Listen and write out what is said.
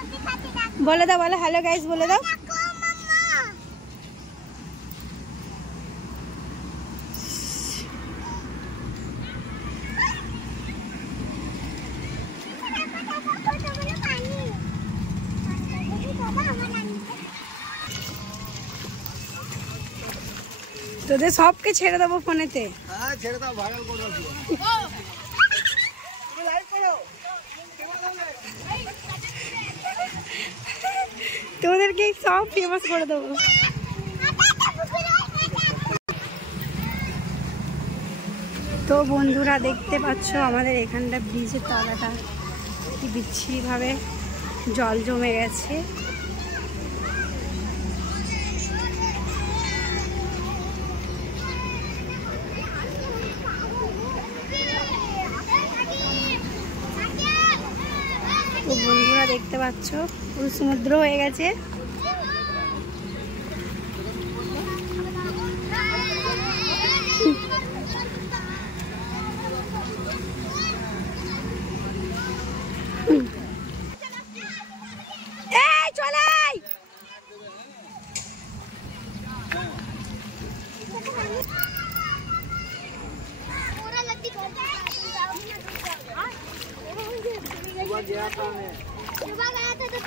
बोले दो, बोलो हेलो गाइस बोले दो। তোদের সবকে ছেড়ে দেবো ফোনেতে। হ্যাঁ ছেড়ে দাও, ভাইরাল করে দাও। তুমি লাইভ করো, তোদেরকে সব ফেমাস করে দেবো। তো বন্ধুরা দেখতে পাচ্ছ আমাদের এখানটা ব্রিজের তলাটা কি বিচ্ছিরিভাবে জল জমে গেছে। তো বন্ধুরা দেখতে পাচ্ছ পুরো সমুদ্র হয়ে গেছে। गया था मैं, सुबह गया था तो